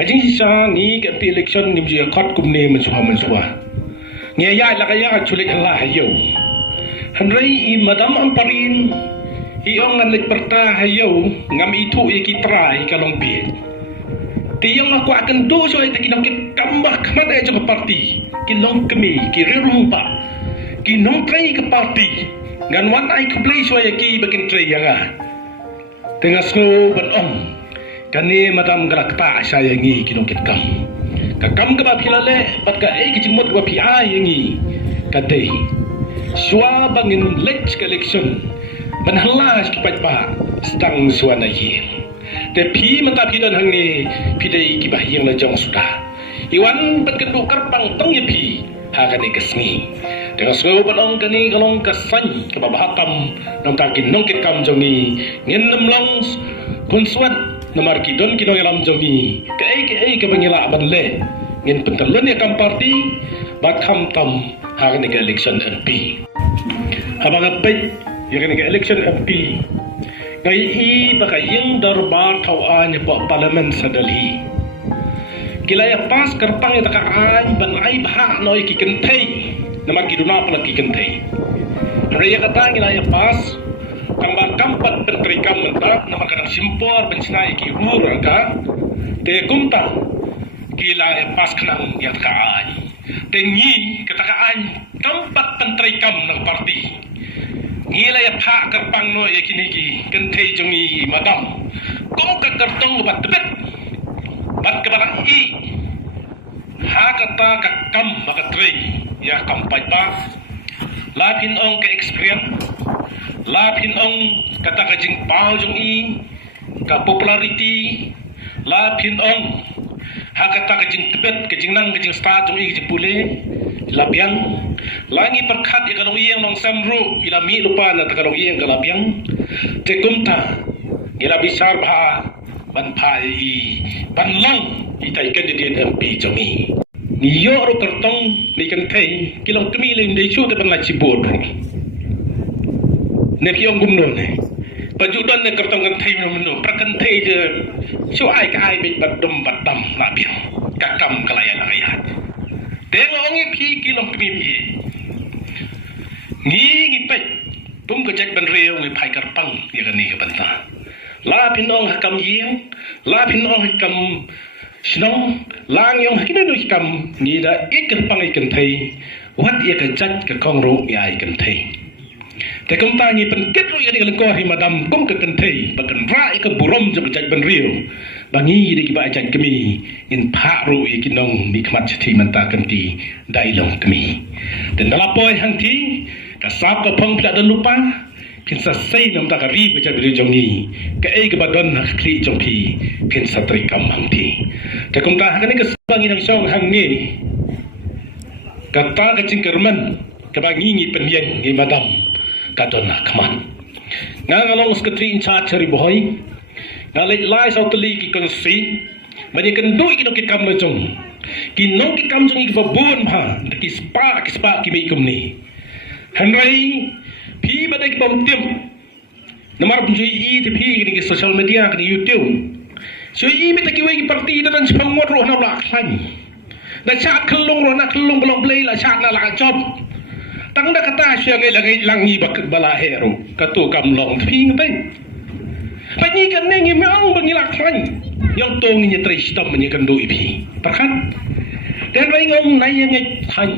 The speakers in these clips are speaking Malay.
kajing sisa ni ke election ni dia kot kumne mensua nge ya la kaya chulik Allah hayo hanrei I madam amparin I ong nalik perta hayo ngam itu ikitrai kalong pit tiyong aku akan do so ite kinong kit kambak kamada jo parti kinong kemi kirung pa kinong trai ke parti ngan wan ai kuplay so ki bakin trai yanga tengah snow ban kani madam galak ta saya ngi kinong kit kam ka ba philale pat ka e kichimot wa phi a yengi kadai swa bangin lech collection ban halas ki pat ba stang suana yi te phi man ta phi dan hang ni phi dai ki ba yang la jong suda iwan pat ka du karpang tong ye phi ha ka ni kasni tengah snow ban ong kani galong ka san ka ba hakam nam ta kin nong kit kam jong ni ngin nam long kun swat nomor kidon kino yalam jongi ke bangila banle ngin pentalon ya kam parti bat kham tam ha ga election MP habang apet ya ga election MP ngai I baka yang darbar thawan ya parlimen sa Delhi kila ya pas kerpang ya takaan ban ai bha noi ki kenthei nomor kiduna pala ki kenthei raya kata ngila ya pas kambang kampat pentrikam mentah nama kadang simpor bensinai ki urangka te kumta kila pas kenang ya takaan tengi katakaan kampat pentrikam ng parti ngila ya pha kerpang no ya kiniki kentei jongi madam kong ka kartong bat tebet bat kebarang I ha kata ka kam makatrei ya kampai pa lapin ong ke experience lapin ong kata kajing pau jong I ka popularity lapin ong ha kata kajing tebet kajing nang kajing start jong I kajing pule lapiang langi perkat ya kalong iyang nong samru ila mi lupa na takalong iyang kalapiang te kumta ila bisar bha ban pai ban lang itai candidate MP jong I niyo ro kartong ni kan thei kilong kemi le ndei chu te ban la chibot ne piong gumno ne pajudan ne kartong kan thei no prakan thei je chu ai ka ai bit bat dum bat dam la piang ka kam kalaya la ya teng ongi phi kilong kemi pi ngi pet pum ko jek ban reo ngi phai karpang ya kan ni ka banta la pin ong kam yeng la pin ong kam Sinong lang yung hakina no ikam ni da ikan pang ikan thei wat ia ka jat ka kongro ya ikan thei te kom ta ni pen ket ro ya ni ko hi madam kom ka kan thei bakan ra ka burom je jat ban rio bangi di ki ba jat kemi in pha ro ikinong mi khmat thi man ta kan ti dai long kemi te nala poi hang thi ka sap ka phong pla dan lupa pinsa sei nam ta ka ri ba jat ri jong ni ka e ka badon ha kri jong thi pinsa tri kam hang thi te kom ta hang ni ka bangi nang song hang ni kata ka cingkerman ka bangi ngi penyen ngi madam ka don khman nga ngalong sekretari in charge ri boy ngalai lai sau teli ki kan si mani kan doi ki no ki kam lo jong ki no ki kam jong ki babon ha ki spa ki mi kum ni hanrai phi ba dai bom tim namar pun I te phi ki social media ki YouTube so I mi ta ki wei parti dan sepang mod roh na la klan na chat kelung roh na kelung belong blei la chat na la job tang da kata sia ngai langi langi bak bala hero katu kam long phi ngai pani kan ngi mau bangi la klan yang tong ni tre stam ni kan do ipi perkat dan rai ngom nai yang thai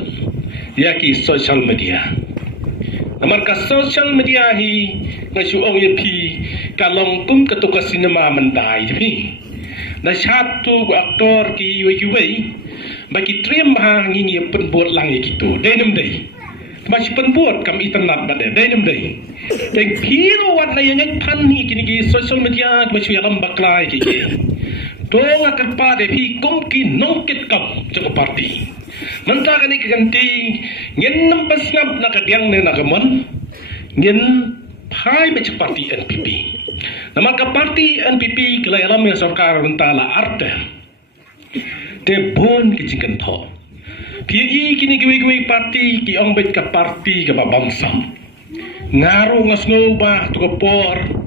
ya ki social media namar ka social media hi ngasu ong ye pi kalong pum katu ka cinema mandai pi na satu aktor ki wei bagi trim ha ngi penbuat lang ye kitu denem dei masih penbuat kam internet bade denem dei teng piro wat na yang pan ni kini ki social media masih alam baklai ki dong akan pada pi kum ki nongkit kam jong parti manta kani ganti ngin nampas ngap na kadyang ne nagamon ngin phai be parti NPP nama ka parti NPP kala alam ya sarkar mentala arte te bon ki chikan tho pi kini giwe parti ki ong bet ka parti ka babangsam ngaru ngasngo ba to por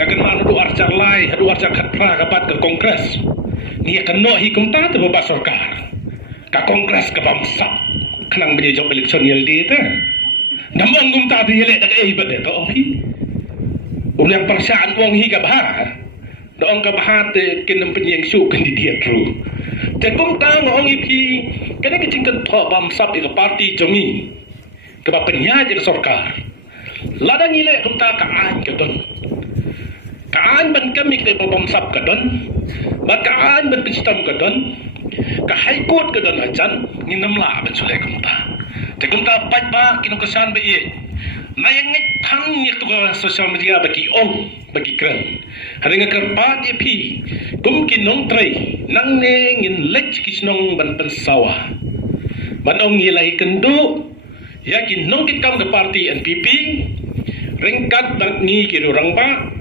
Kagan manu du arcar lai, adu arcar khatra kapat ke kongres. Ni kena hikum ta tu bapa sarkar. Ka kongres ka bangsa. Kenang menjawab election YLD ta. Namang gum ta tu yelek dak bade to opi. Ulang persaan wong hi ka bahar. Doong ka bahar te kinam penyeng su kandidat ru. Te kum ta ngong ipi kana ke cingkan tho bangsa pi ka parti jongi. Ka penyaji ka sarkar. Ladang ile kum ta ka an ka don. Kaan ban kami ke pabamsap ka don. Bakaan ban pistam ka don. Ka high court ka don ajan ninamla ban sulay kumta. Te kumta pat ba kinukasan ba iye. Nayangit tan yak to ka social media bagi ong bagi kran. Hari nga karpat ye pi kum kinong tray nang ne ngin lech kisnong ban pansawa. Banong yilay kendo yakin nong kitkam ka party NPP ringkat bang ni kirurang ba.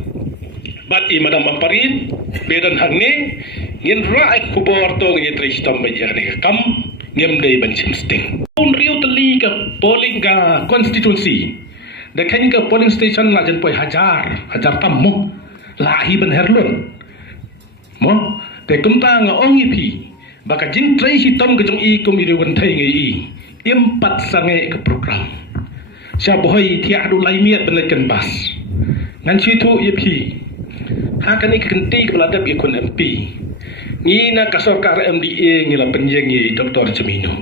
Bat i madam amparin bedan hangne ngin raik kubor to ngi tristam bajar ne kam ngem dei ban chinsting on rio tali ka polling ka constituency da khen ka polling station la jan poi hajar tam mo la hi ban herlon mo te kumta nga ong ipi baka jin trai hi tom ka jong i kum i wan thai ngi i impat sange ka program sya boy ti adu lai miat ban kan bas ngan chi tu ipi hakani kenti kepala dap ikun MP ngina kasarkar MDA ngila penjengi Dr. Jamino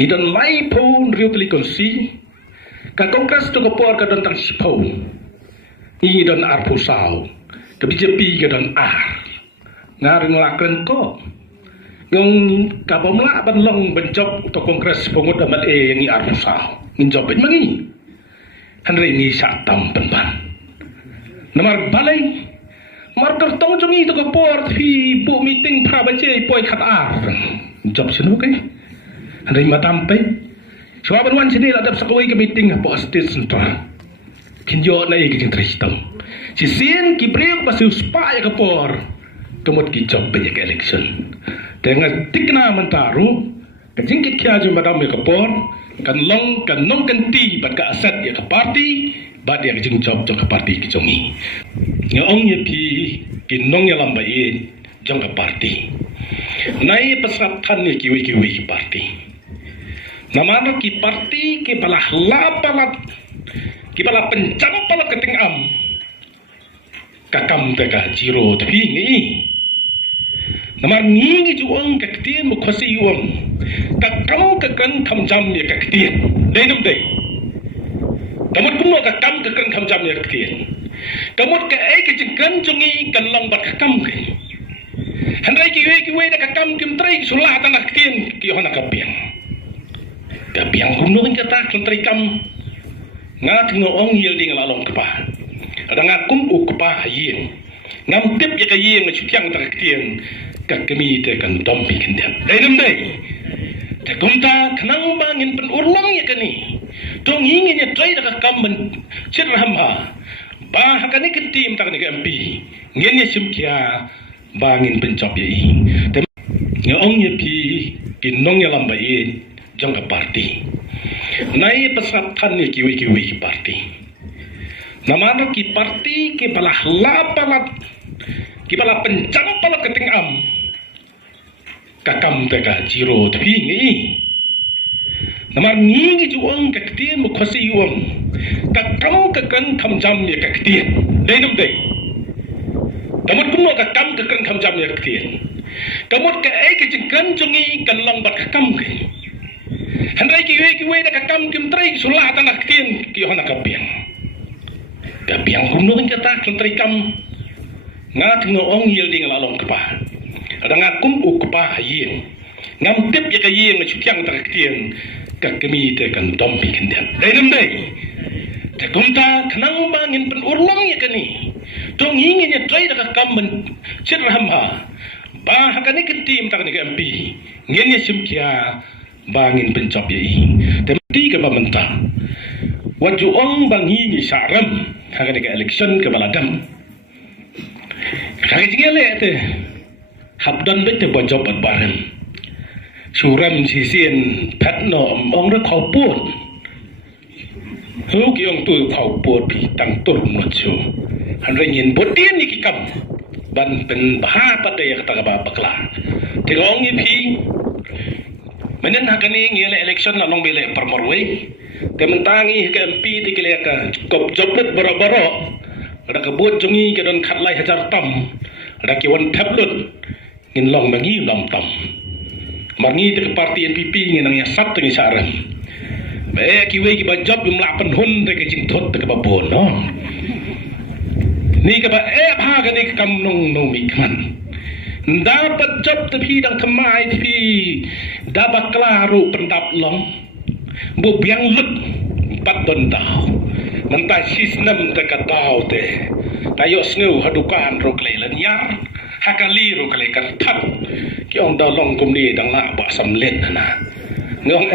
ngidan mai pun riu telikonsi ka kongres tu kopor ka don tang sipau ngidan arpusau ka BJP ka don ngaring lakren ko ngong ka bomla ban long benjop to kongres pungut amat ngi arpusau nginjop ben mangi hanre ni satam penban namar balai marker tong jongi to ko port hi bu meeting pra bache poi khat job sinu kai andai matam pe so ban wan sini la dap sakoi ke meeting po state central kinjo na iki tristam si sien ki break pasu spa ya ka por kemot ki job pe ke election dengan tikna mentaru kajingkit kya ju madam ya ka por kan long kan nong kan ti bat ka asat ya ka party bat ya jing job ka party ki jongi ngong ye pi kinong ya lambai jong ka party nai pasat than ni kiwi party namano ki party ki balah lapalat ki balah pencam palat keting am kakam teka jiro tapi ngi namar ngi juang ka ketien mu khosi uang kakam ka kan tham jam ya ka ketien dei nam dei kamut kuno ka kam ka kan tham jam ya ka ketien kamut ka ai ka jengkan jungi kan long bat kakam ke handai ki we da kakam kim trai sulah tanah ketien ki hona ka piang kuno ka ta kan trai kam ngat ngong yel ding lalong ka pa ada ngakum u ka pa yin ngam tip ya ka yin ngi chiang ta ketien ka kemi te kan dom pi kan dem dei nam dei te kumta kanang bangin pen urlang ya kani tong ingin ya trai da kam ben chir rahma ba hakani kan tim tak ni MP ngin ya simkia bangin pencop ya i te ngong ya pi kinong ya lambai jong ka party nai pasat than ni kiwi party namano ki party ki balah lapalat ki balah pencam palat keting am kakam teka jiro tapi ngi namar ngi juang ka ketien mu khosi uang kakam ka kan tham jam ya ka ketien dei nam dei kamut kuno ka kam ka kan tham jam ya ka ketien kamut ka ai ka jengkan jungi kan long bat kakam ke handai ki we da kakam kim trai sulah tanah ketien ki hona ka piang kuno ka ta kan trai kam ngat ngong yel ding lalong ka pa ada ngakum u ka pa yin ngam tip ya ka yin ngi chiang ta ketien ka kemi te kan dom pi kan dem dei nam dei te kumta kanang bangin pen urlang ya kani tong ingin ya trai da kam men chir rahma ba hakani kentim tak ni ka MP ngin ya simkia bangin pencop ya i te ti ka pamenta waju ong bangi ni saram hakani ka election ka baladam kaki tinggal te habdan bete bojop at baran suram sisien patno ong ra khau put hu ki ong tu khau put pi tang tur mo chu han re nyin bodien ni ki kam ban pen baha pada yang kata bakla tingong ipi menen hakani ngile election na long bele permorwe kementangi ke MP tikile ka kop joblet boro-boro ada kebut jungi ke don khatlai hajar tam ada kiwan tablet ngin long bangi long tam marngi te parti NPP ngin ang sat ngi saram be kiwe ki ba job mla pen hun te ke jing thot te ba bon no ni ka ba ha ga ni kam nong no mi kan dapat job tapi dang kemai tapi dapat kelaru pendap long bu biang lut pat don tau mentai sistem te ka tau te tayo sneu hadukan ro klei lan yar hakali ro klei kan thap ki ong da long kum ni dang la ba samlet na ngong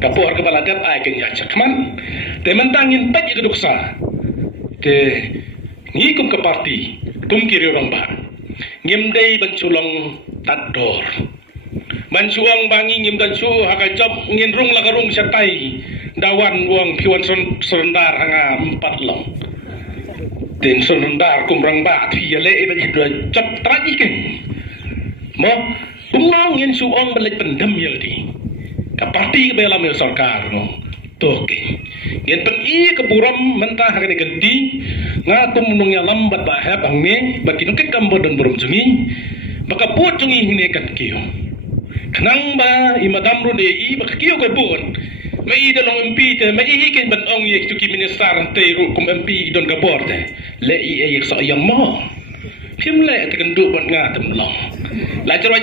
kapor kepala dat ai kenya chakman te mentangin pat ye keduksa te ngikum ke parti tum kiri orang ba ngim dei ban sulong tador ban suang bangi ngim dan su haka job ngin rung lagarung satai dawan wong piwan serendar hanga 4 long den serendar kumrang ba thi le ba job tragiken mo bungong ngin suong balik pendem yeldi ka parti ke bela mil sarkar no toke ngin pen I keburam mentah haka ganti ngatum nungnya lambat ba ha bangne bakin ke kambo dan burum jungi baka put jungi hine kat kiyo kanang ba imadam ro de I baka kiyo ke bon mai dalong MP te mai hikin ban ong yek tu ki minister te ru kum MP don ka borte le I yek so yang mo phim le te kan du ban nga tam long la jarwa